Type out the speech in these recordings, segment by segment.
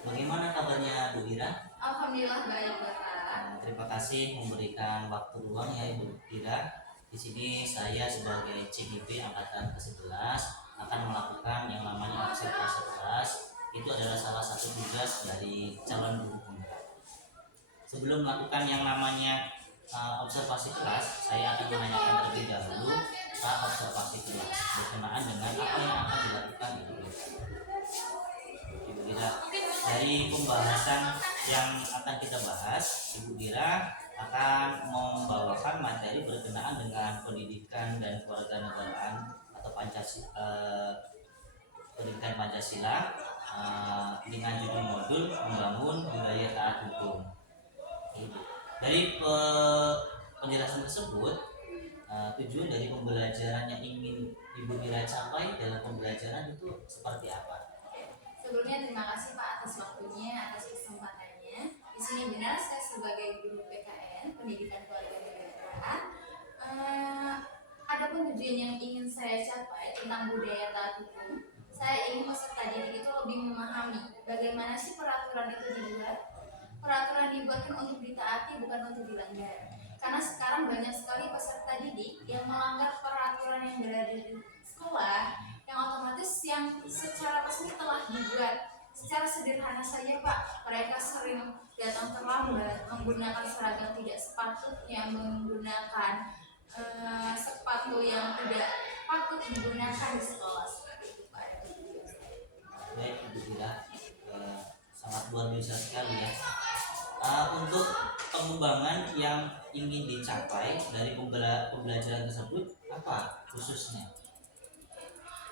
Bagaimana kabarnya Bu Ira? Alhamdulillah baik Bapak. Terima kasih memberikan waktu luang ya Ibu Ira. Di sini saya sebagai CIB angkatan ke-11 akan melakukan yang namanya observasi kelas. Itu adalah salah satu tugas dari calon guru penggerak. Sebelum melakukan yang namanya observasi kelas, saya akan menanyakan terlebih dahulu observasi kelas berkenaan dengan apa yang akan dilakukan Ibu Ira. Dari pembahasan yang akan kita bahas, Ibu Ira akan membawakan materi berkenaan dengan pendidikan dan kewarganegaraan atau pendidikan Pancasila dengan judul modul membangun budaya taat hukum. Dari penjelasan tersebut, tujuan dari pembelajaran yang ingin Ibu Ira capai dalam pembelajaran itu seperti apa? Sebelumnya terima kasih Pak atas waktunya, atas kesempatannya. Di sini benar saya sebagai guru PKN Pendidikan Kewarganegaraan. Adapun tujuan yang ingin saya capai tentang budaya taat hukum, saya ingin peserta didik itu lebih memahami bagaimana sih peraturan itu dibuat. Peraturan dibuatkan untuk ditaati bukan untuk dilanggar. Karena sekarang banyak sekali peserta didik yang melanggar peraturan yang berada di sekolah, yang otomatis yang secara resmi telah dibuat. Secara sederhana saja Pak, mereka sering datang terlambat, menggunakan seragam tidak sepatutnya, menggunakan sepatu yang tidak patut digunakan di sekolah. Seperti itu Pak. Baik Ibu Ira, sangat luar biasa sekali ya. Untuk pengembangan yang ingin dicapai dari pembelajaran tersebut apa khususnya?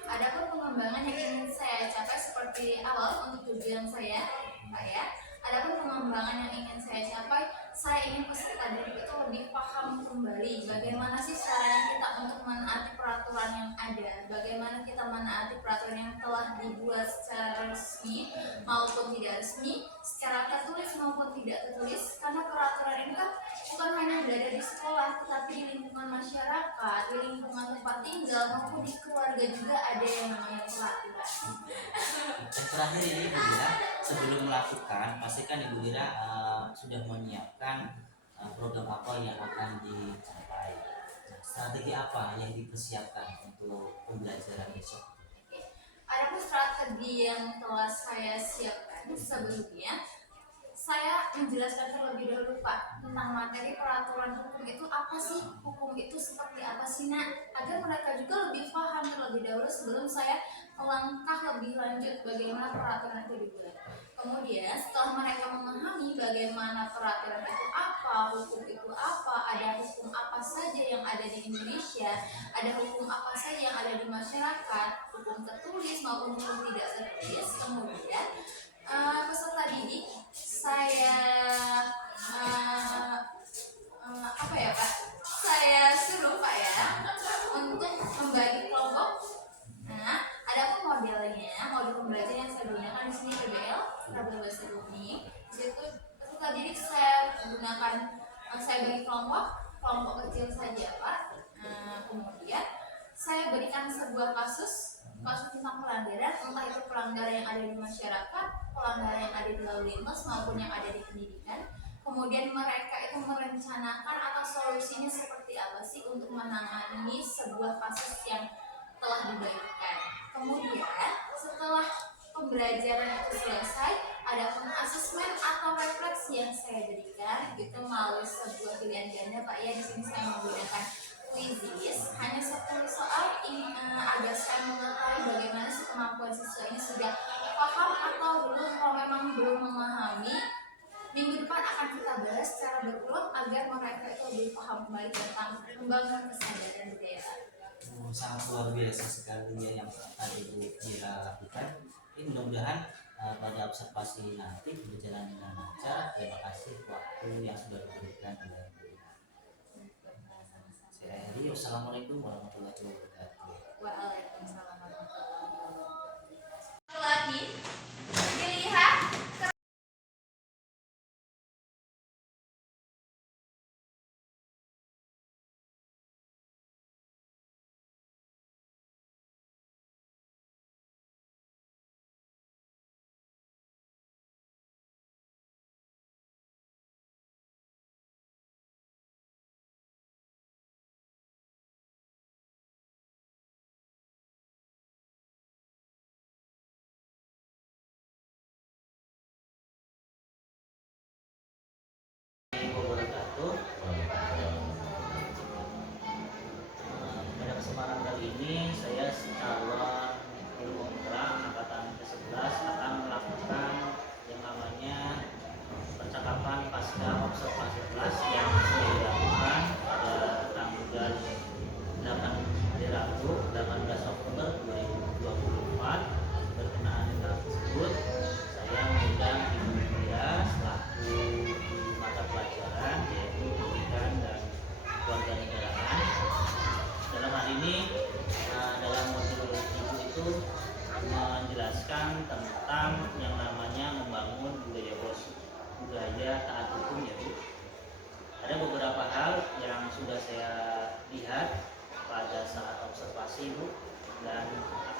Adapun pengembangan yang ingin saya capai seperti awal untuk tujuan saya, Pak ya. Adapun pengembangan yang ingin saya capai, saya ingin peserta didik itu lebih paham kembali bagaimana sih caranya kita untuk menaati peraturan yang ada, bagaimana kita menaati peraturan yang telah dibuat secara resmi maupun tidak resmi, secara tertulis maupun tidak tertulis, karena peraturan ini kan bukan hanya berada di sekolah, tetapi di lingkungan masyarakat, di lingkungan tempat tinggal maupun di keluarga juga ada yang namanya pelatih. Dan terakhir ini Ibu Ira, sebelum melakukan, pastikan Ibu Ira sudah menyiapkan program apa yang akan dicapai. Nah, strategi apa yang dipersiapkan untuk pembelajaran besok? Adapun strategi yang telah saya siapkan sebelumnya, saya menjelaskan terlebih dahulu Pak tentang materi peraturan hukum itu apa sih, hukum itu seperti apa sih Nak, agar mereka juga lebih paham terlebih dahulu sebelum saya melangkah lebih lanjut bagaimana peraturan itu dibuat. Kemudian setelah mereka memahami bagaimana peraturan itu apa, hukum itu apa, ada hukum apa saja yang ada di Indonesia, ada hukum apa saja yang ada di masyarakat, hukum tertulis maupun hukum tidak tertulis. Kemudian peserta didik saya apa ya Pak? Saya suruh Pak ya untuk membagi kelompok. Nah, ada pun modelnya, model pembelajaran yang saya gunakan di sini PBL, tabel bahasa bumi. Di situ peserta didik saya gunakan, saya bagi kelompok kecil saja Pak. Kemudian saya berikan sebuah kasus tentang pelanggaran, entah itu pelanggaran yang ada di masyarakat, pelanggaran yang ada di lalu lintas maupun yang ada di pendidikan. Kemudian mereka itu merencanakan atau solusinya seperti apa sih untuk menangani sebuah kasus yang telah dibagikan. Kemudian setelah pembelajaran itu selesai, ada pun asesmen atau refleksi yang saya berikan itu melalui sebuah pilihan ganda Pak ya. Di sini saya menggunakan quizzes, hanya 10 soal ini agar saya mengetahui bagaimana sih kemampuan siswa ini sudah paham atau belum. Kalau memang belum memahami, minggu depan akan kita bahas secara berulang agar mereka itu lebih paham kembali tentang membangun kesadaran budaya. Sangat luar biasa sekali ya yang tadi Ibu Ira lakukan. Ini mudah-mudahan pada observasi nanti berjalan dengan lancar. Terima kasih waktu yang sudah diberikan oleh Ibu Ira. Saya akhiri. Wassalamualaikum warahmatullahi wabarakatuh. Waalaikumsalam warahmatullahi wabarakatuh. Lagi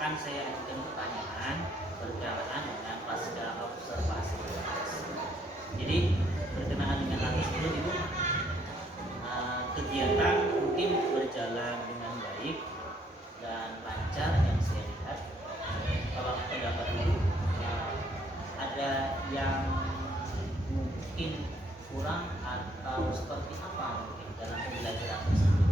akan saya ajukan pertanyaan berkenaan dengan pasca observasi. Jadi berkenaan dengan hal tersebut Ibu, kegiatan mungkin berjalan dengan baik dan lancar yang saya lihat. Kalau pendapat Ibu, ada yang mungkin kurang atau seperti apa mungkin dalam pembelajaran tersebut?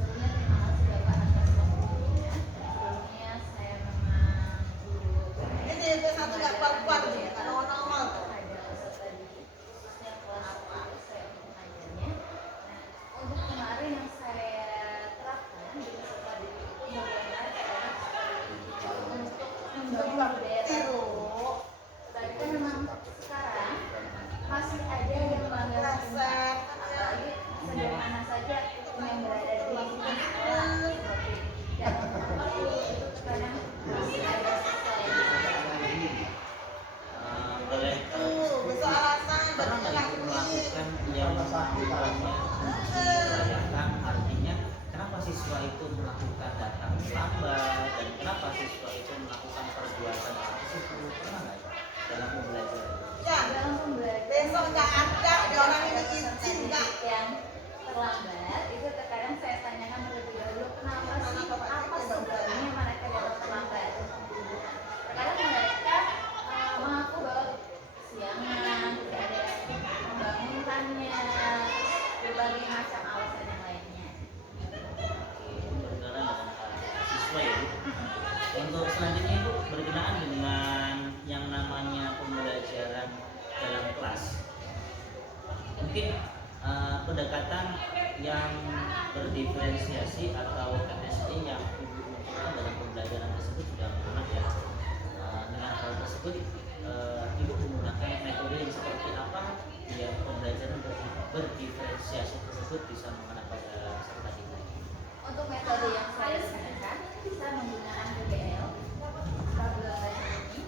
Sebelumnya terima kasih Bapak atas waktunya. Sebelumnya saya memang guru Ini satu nggak keluar nih, nggak normal tuh. ada peserta didik khususnya kelas 10 saya untuk mengajarnya. Nah, untuk kemarin yang saya terapkan di peserta didik itu bagaimana caranya peserta didik itu untuk membangun budaya tertentu. Tapi kan memang sekarang masih ada yang melanggar hukum, apalagi sederhana saja hukum yang berada di lingkungan sekolah seperti dan itu terkadang masih ada siswa yang Boleh Besok alasan pernah nggak Ibu melakukan yang namanya merayakan, artinya kenapa siswa itu melakukan datang lambat dan kenapa siswa itu melakukan perbuatan tersebut, pernah nggak dalam pembelajaran? ya. dalam pembelajaran Besok nggak ada orang ini izin nggak. yang terlambat itu terkadang saya tanyakan terlebih dahulu kenapa sih apa sebabnya mereka dapat terlambat. Terkadang mereka mengaku bahwa kesiangan, tidak ada yang membangunkannya, berbagai macam alasan yang lainnya. Berkenaan dengan siswa ya Bu. Untuk selanjutnya Ibu, berkenaan dengan yang namanya pembelajaran dalam kelas, mungkin pendekatan yang berdiferensiasi atau KSE yang Ibu munculkan dalam pembelajaran tersebut sudah pernah ya. Dengan hal tersebut Ibu menggunakan metode yang seperti apa biar pembelajaran berdiferensiasi tersebut bisa mengena pada peserta didik? Untuk metode yang saya gunakan, saya menggunakan PBL, tabel ini.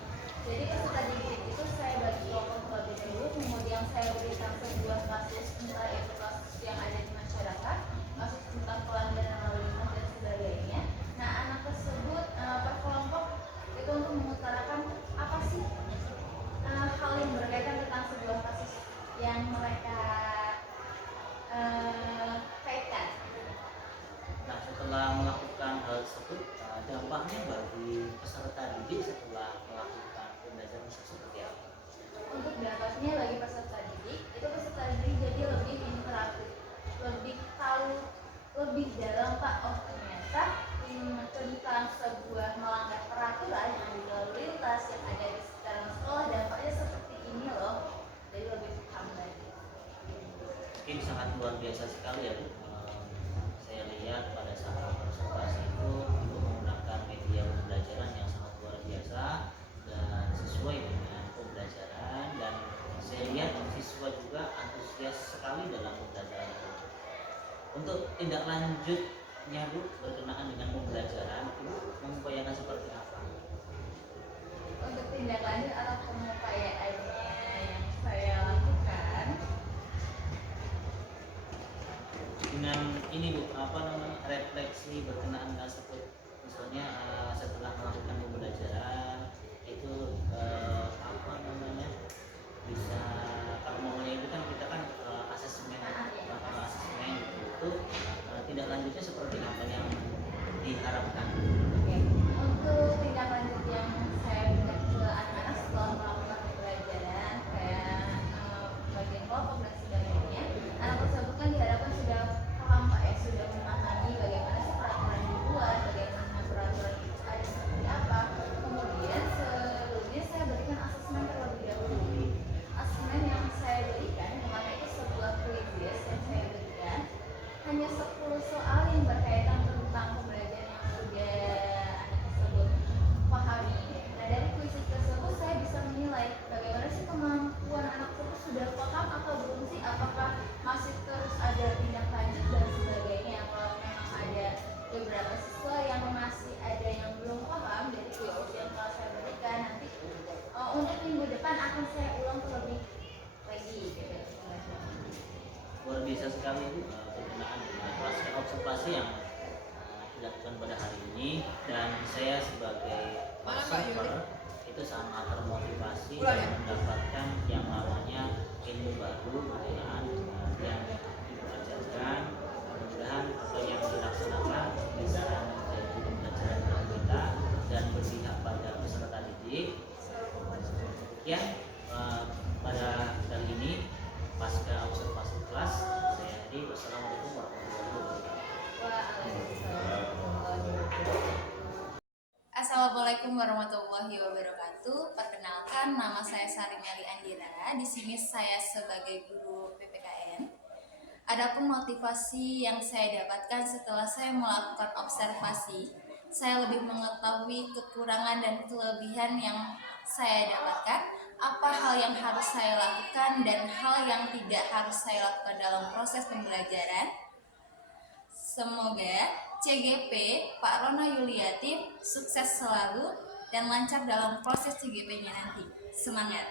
Jadi peserta didik itu saya bagi kelompok terlebih dahulu, kemudian saya berikan sebuah kasus, entah itu kasus yang ada di masyarakat, kasus tentang pelanggaran lalu lintas dan sebagainya. Nah, anak tersebut per kelompok itu untuk mengutarakan apa sih hal yang berkaitan tentang sebuah kasus yang mereka kaitkan. Nah, setelah melakukan hal tersebut, dampaknya bagi peserta didik setelah melakukan pembelajaran tersebut seperti apa? Untuk dampaknya bagi peserta didik, itu peserta didik jadi lebih interaktif, lebih tahu lebih dalam Pak, oh ternyata tentang sebuah melanggar peraturan yang di lalu lintas yang ada di sekitaran sekolah dampaknya seperti ini loh, jadi lebih paham lagi. Mungkin sangat luar biasa sekali ya Bu. Saya lihat pada saat observasi itu Ibu menggunakan media pembelajaran yang sangat luar biasa dan sesuai dengan pembelajaran, dan saya lihat siswa juga antusias sekali dalam pembelajaran itu. Untuk tindak lanjutnya Bu, berkenaan dengan pembelajaran, Ibu mengupayakan seperti apa? Untuk tindak lanjut atau pengupayaannya yang saya lakukan dengan ini Bu, apa namanya, refleksi berkenaan dengan tersebut. Misalnya setelah melakukan pembelajaran itu apa namanya, bisa kalau maunya itu kan kita kan asesmen asesmen itu tidak lanjutnya seperti apa yang diharapkan. Oke. Untuk tindak lanjut yang saya berikan ke anak-anak setelah melakukan pembelajaran kayak bagian kelompok dan sebagainya, anak tersebut kan diharapkan sudah paham Pak ya, sudah memahami bagaimana sih peraturan dibuat, bagaimana peraturan itu ada seperti apa. Kemudian sebelumnya saya berikan asesmen terlebih dahulu. Asesmen yang saya berikan, dimana itu sebuah quiz yang saya berikan, hanya 10 soal yang berkaitan tentang pembelajaran yang sudah anak tersebut pahami. Nah, dari kuis tersebut saya bisa menilai bagaimana sih kemampuan anak tersebut sudah paham atau belum sih, apakah masih terus ada tindak lanjut dan sebagainya. Kalau memang ada beberapa siswa yang masih ada yang belum paham dari kuis yang telah saya berikan, nanti untuk minggu depan akan saya ulang terlebih lagi gitu. Luar biasa sekali Bu, berkenaan dengan kelas observasi yang dilakukan pada hari ini, dan saya sebagai observer itu sangat termotivasi dan mendapatkan yang namanya ilmu baru, kebudayaan yang diajarkan. Mudah-mudahan apa yang dilaksanakan bisa menjadi pembelajaran bagi kita dan berpihak pada peserta didik. Demikian pada kali ini pasca observasi kelas saya Hadi. Wassalamualaikum warahmatullahi wabarakatuh. Assalamualaikum warahmatullahi wabarakatuh. Perkenalkan, nama saya Sari Meli Andira. Di sini saya sebagai guru PPKN. Adapun motivasi yang saya dapatkan setelah saya melakukan observasi, saya lebih mengetahui kekurangan dan kelebihan yang saya dapatkan, apa hal yang harus saya lakukan dan hal yang tidak harus saya lakukan dalam proses pembelajaran. Semoga CGP Pak Rona Yuliati sukses selalu dan lancar dalam proses CGP-nya nanti. Semangat!